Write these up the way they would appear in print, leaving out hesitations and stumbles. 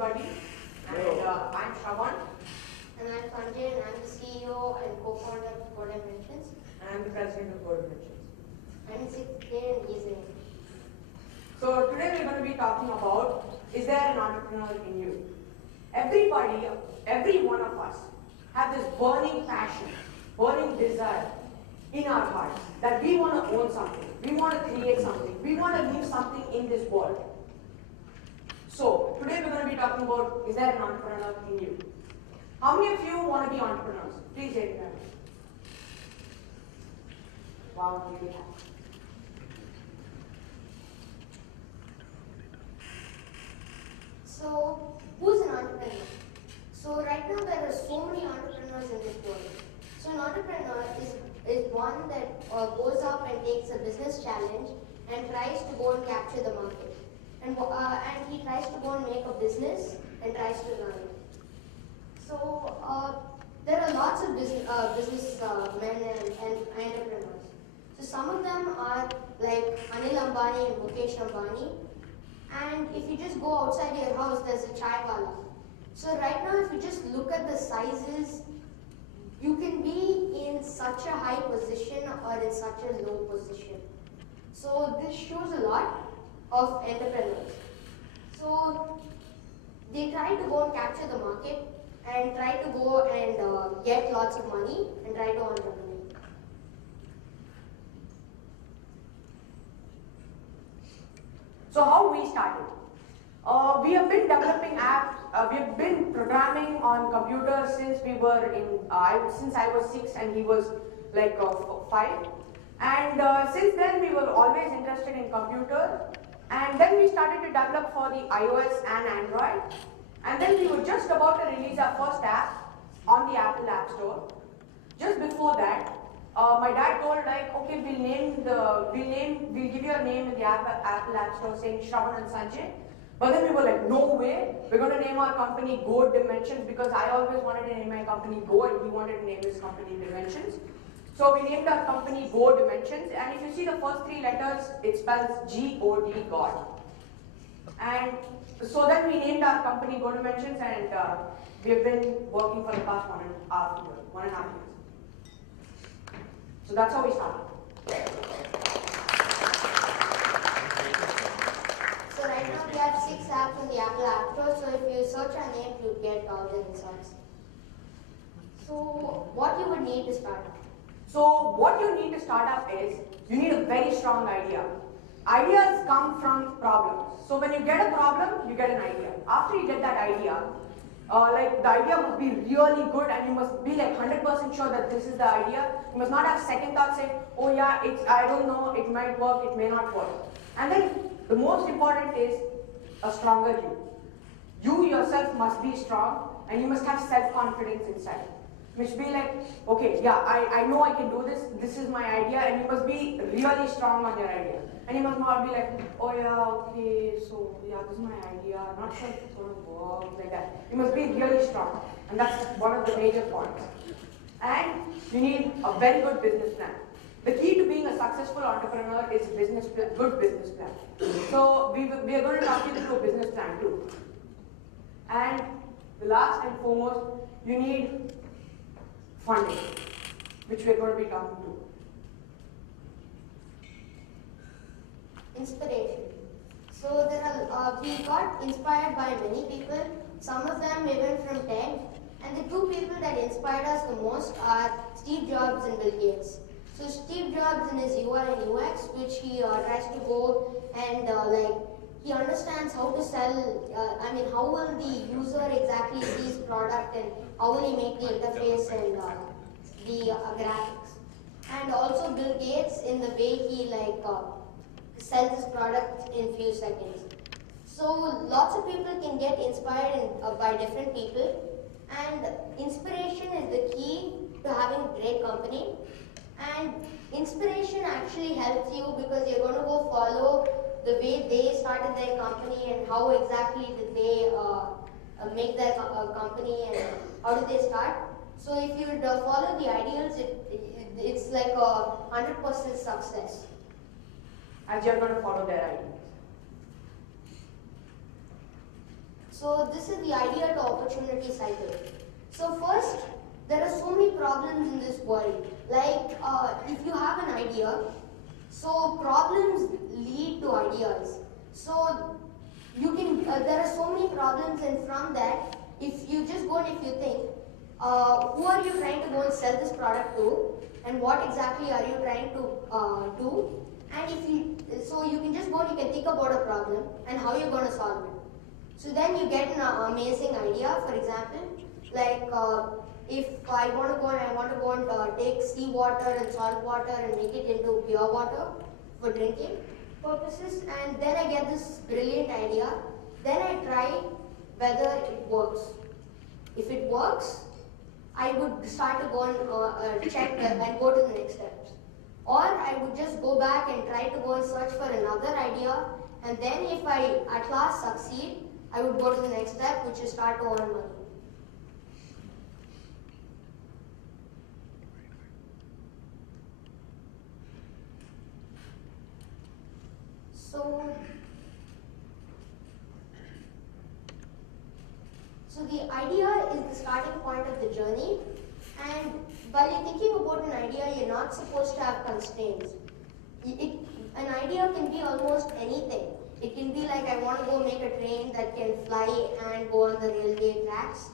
everybody. And I'm Shravan. And I'm Sanjay, and I'm the CEO and co-founder of Core Dimensions. And I'm the president of Core Dimensions. I'm in 6th grade and he's in 8th. So today we're going to be talking about, is there an entrepreneur in you? Everybody, every one of us have this burning passion, burning desire in our hearts that we want to own something, we want to create something, we want to leave something in this world. So today we're going to be talking about, is there an entrepreneur in you? How many of you want to be entrepreneurs? Please raise your hand. Wow, really happy. So, who's an entrepreneur? So right now there are so many entrepreneurs in this world. So an entrepreneur is one that goes up and takes a business challenge and tries to go and capture the market. And he tries to go and make a business and tries to run it. So there are lots of businessmen and entrepreneurs. So some of them are like Anil Ambani and Mukesh Ambani. And if you just go outside your house, there's a chai wala. So right now, if you just look at the sizes, you can be in such a high position or in such a low position. So this shows a lot of entrepreneurs. So they try to go and capture the market and try to go and get lots of money and try to earn revenue. So how we started? We have been developing apps. We have been programming on computers since we were since I was 6 and he was like 5. And since then we were always interested in computer. And then we started to develop for the iOS and Android. And then we were just about to release our first app on the Apple App Store. Just before that, my dad told like, okay, we'll give you a name in the Apple App Store saying Shravan and Sanjay. But then we were like, no way, we're going to name our company Go Dimensions because I always wanted to name my company Go and he wanted to name his company Dimensions. So we named our company Go Dimensions, and if you see the first 3 letters, it spells G-O-D, God. And so then we named our company Go Dimensions, and we have been working for the past 1.5 years. So that's how we started. So right now we have 6 apps on the Apple App Store, so if you search our name, you get all the results. So what you would need to start up? So what you need to start up is, you need a very strong idea. Ideas come from problems. So when you get a problem, you get an idea. After you get that idea, like the idea must be really good and you must be like 100% sure that this is the idea. You must not have second thoughts saying, oh yeah, I don't know, it might work, it may not work. And then the most important is a stronger you. You yourself must be strong and you must have self-confidence inside. You must be like, okay, yeah, I know I can do this, this is my idea, and you must be really strong on your idea. And you must not be like, oh yeah, okay, so yeah, this is my idea, I'm not sure if it's going to work, like that. You must be really strong, and that's one of the major points. And you need a very good business plan. The key to being a successful entrepreneur is good business plan. So we are going to talk you through a business plan too. And the last and foremost, you need funding, which we are going to be talking to. Inspiration. So there are we got inspired by many people. Some of them even from TED. And the 2 people that inspired us the most are Steve Jobs and Bill Gates. So Steve Jobs in his UI and UX, which he tries to go and he understands how to sell, how will the user exactly see his product and how will he make the interface and the graphics. And also Bill Gates in the way he sells his product in few seconds. So lots of people can get inspired by different people, and inspiration is the key to having great company. And inspiration actually helps you because you're going to go follow the way they started their company and how exactly did they make their company and how did they start. So if you follow the ideals, it's like a 100% success. As you're going to follow their ideals. So this is the idea to opportunity cycle. So first, there are so many problems in this world. Like if you have an idea, so problems lead to ideas. So you can, there are so many problems, and from that, if you just go and if you think, who are you trying to go and sell this product to, and what exactly are you trying to do, and if you, so you can just go and you can think about a problem and how you're going to solve it. So then you get an amazing idea. For example, like if I want to go and take seawater and salt water and make it into pure water for drinking purposes, and then I get this brilliant idea. Then I try whether it works. If it works, I would start to go and check and go to the next steps. Or I would just go back and try to go and search for another idea, and then if I at last succeed, I would go to the next step, which is start to earn money. So the idea is the starting point of the journey, and while you're thinking about an idea, you're not supposed to have constraints. An idea can be almost anything. It can be like, I want to go make a train that can fly and go on the railway tracks,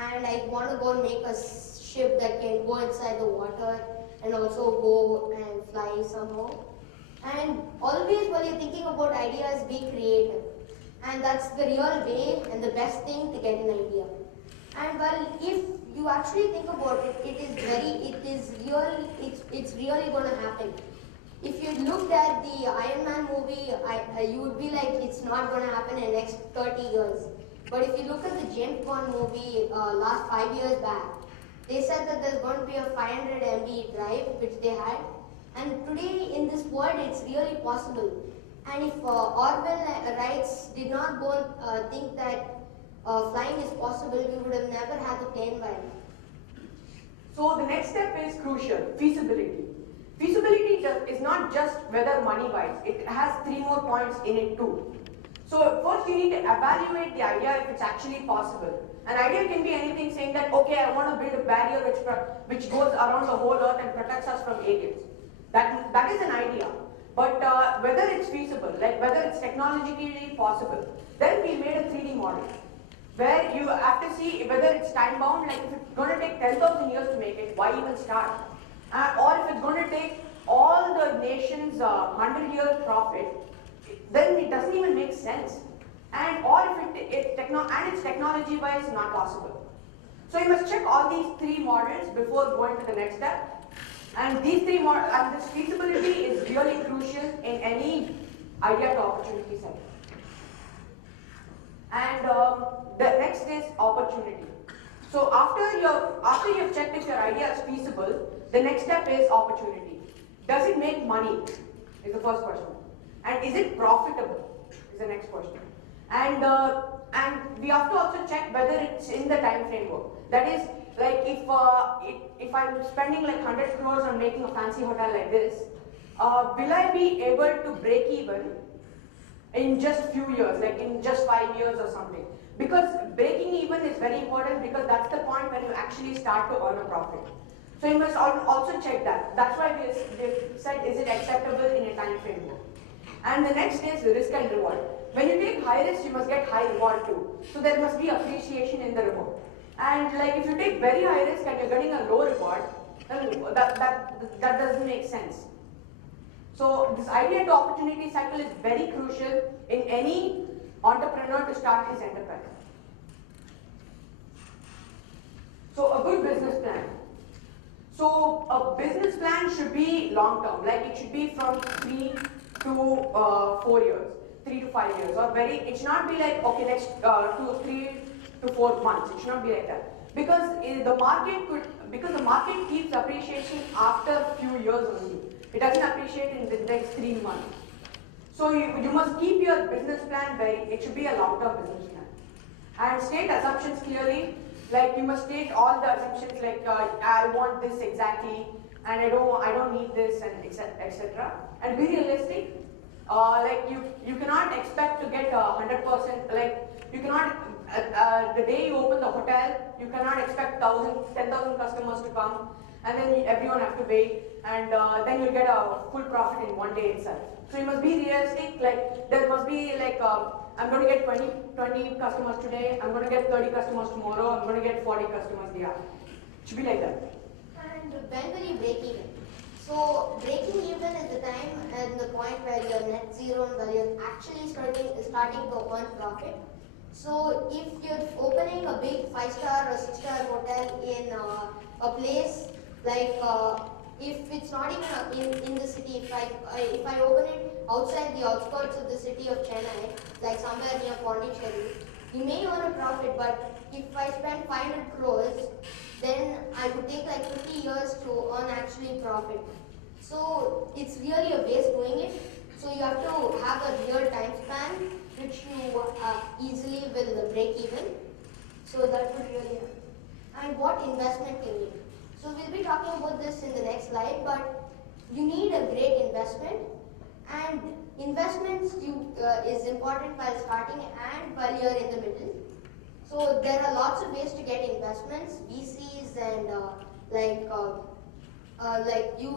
and I want to go and make a ship that can go inside the water and also go and fly somehow. And always while you're thinking about ideas, be creative. And that's the real way and the best thing to get an idea. And well, if you actually think about it, it's really going to happen. If you looked at the Iron Man movie, you would be like, it's not going to happen in the next 30 years. But if you look at the James Bond movie last 5 years back, they said that there's going to be a 500 MB drive, which they had. And today in this world, it's really possible. And if Orwell writes did not go and think that flying is possible, we would have never had the plane by now. So the next step is crucial, feasibility. Feasibility is not just whether money buys, it has 3 more points in it too. So first you need to evaluate the idea if it's actually possible. An idea can be anything saying that, okay, I want to build a barrier which goes around the whole earth and protects us from aliens. That is an idea. But whether it's feasible, like whether it's technologically possible, then we made a 3D model where you have to see whether it's time bound, like if it's going to take 10,000 years to make it, why even start? Or if it's going to take all the nation's 100-year profit, then it doesn't even make sense. And or if it's technology-wise not possible. So you must check all these 3 models before going to the next step. And these 3 models, and this feasibility is really crucial in any idea to opportunity cycle. And the next is opportunity. So after you've checked if your idea is feasible, the next step is opportunity. Does it make money? Is the first question. And is it profitable? Is the next question. And we have to also check whether it's in the time framework. That is, like if I'm spending like 100 crores on making a fancy hotel like this, will I be able to break even in just few years, like in just 5 years or something? Because breaking even is very important, because that's the point when you actually start to earn a profit. So you must also check that. That's why we said, is it acceptable in a time framework? And the next is risk and reward. When you take high risk, you must get high reward too. So there must be appreciation in the reward. And like if you take very high risk and you're getting a low reward, then that doesn't make sense. So this idea to opportunity cycle is very crucial in any entrepreneur to start his enterprise. So a good business plan. So a business plan should be long term, like it should be from 3 to 4 years, 3 to 5 years, or it should not be like, okay, next 3 to 4 months. It should not be like that, because the market keeps appreciation after a few years only. It doesn't appreciate in the next 3 months. So you must keep your business plan it should be a long-term business plan, and state assumptions clearly. Like you must state all the assumptions, like I want this exactly, and I don't need this, and etc. And be realistic. Like you cannot expect to get 100%. Like you cannot the day you open the hotel, you cannot expect 10,000 customers to come, and then everyone have to wait, and then you get a full profit in one day itself. So you must be realistic. Like there must be like I'm going to get 20 customers today. I'm going to get 30 customers tomorrow. I'm going to get 40 customers the other. It should be like that. And when will you break even? So breaking even is the time and the point where you're net zero and where you're actually starting to earn profit. So if you're opening a big 5-star or 6-star hotel in a place like if it's not even in the city, if I open it outside the outskirts of the city of Chennai, like somewhere near Pondicherry, you may earn a profit, but if I spend 500 crores, then I would take like 50 years to earn actually profit. So it's really a waste doing it. So you have to have a real time span, which you easily will break even. So that would really help. And what investment you need. So we'll be talking about this in the next slide, but you need a great investment, and investments is important while starting and while you're in the middle. So there are lots of ways to get investments, VCs, and like you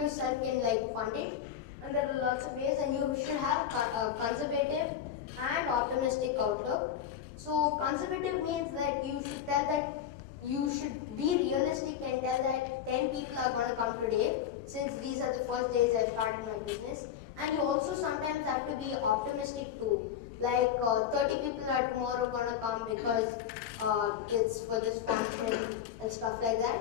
yourself can like fund it, and there are lots of ways, and you should have a conservative and optimistic outlook. So conservative means that you should tell that you should be realistic and tell that 10 people are going to come today, since these are the first days I've started my business. And you also sometimes have to be optimistic too. Like 30 people are tomorrow going to come because it's for this function and stuff like that.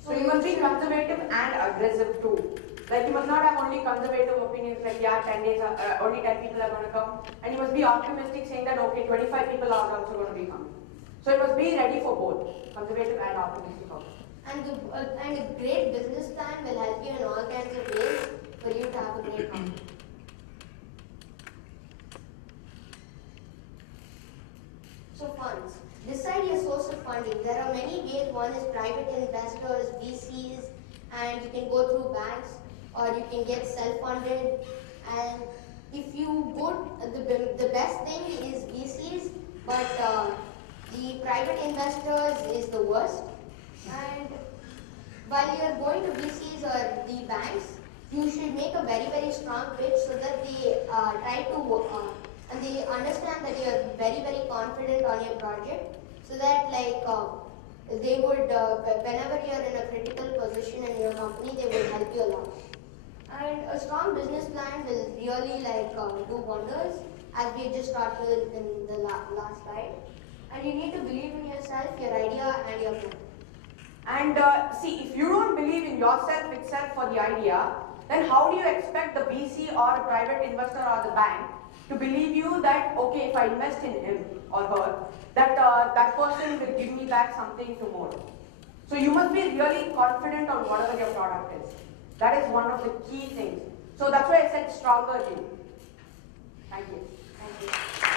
So you must be conservative and aggressive too. Like you must not have only conservative opinions like yeah 10 days only 10 people are going to come, and you must be optimistic saying that okay 25 people are also going to be coming. So you must be ready for both conservative and optimistic also. And a great business plan will help you in all kinds of ways for you to have a great company. So funds. Decide your source of funding. There are many ways. One is private investors, VCs, and you can go through banks, or you can get self-funded. And if you go, the best thing is VCs, but the private investors is the worst. And while you're going to VCs or the banks, you should make a very, very strong pitch so that they try to and they understand that you're very, very confident on your project, so that like they would, whenever you're in a critical position in your company, they will help you a lot. And a strong business plan will really like do wonders, as we just started in the last slide. And you need to believe in yourself, your idea, and your plan. And see, if you don't believe in yourself itself for the idea, then how do you expect the VC or a private investor or the bank to believe you that, okay, if I invest in him or her, that that person will give me back something tomorrow. So you must be really confident on whatever your product is. That is one of the key things. So that's why I said stronger you. Thank you. Thank you.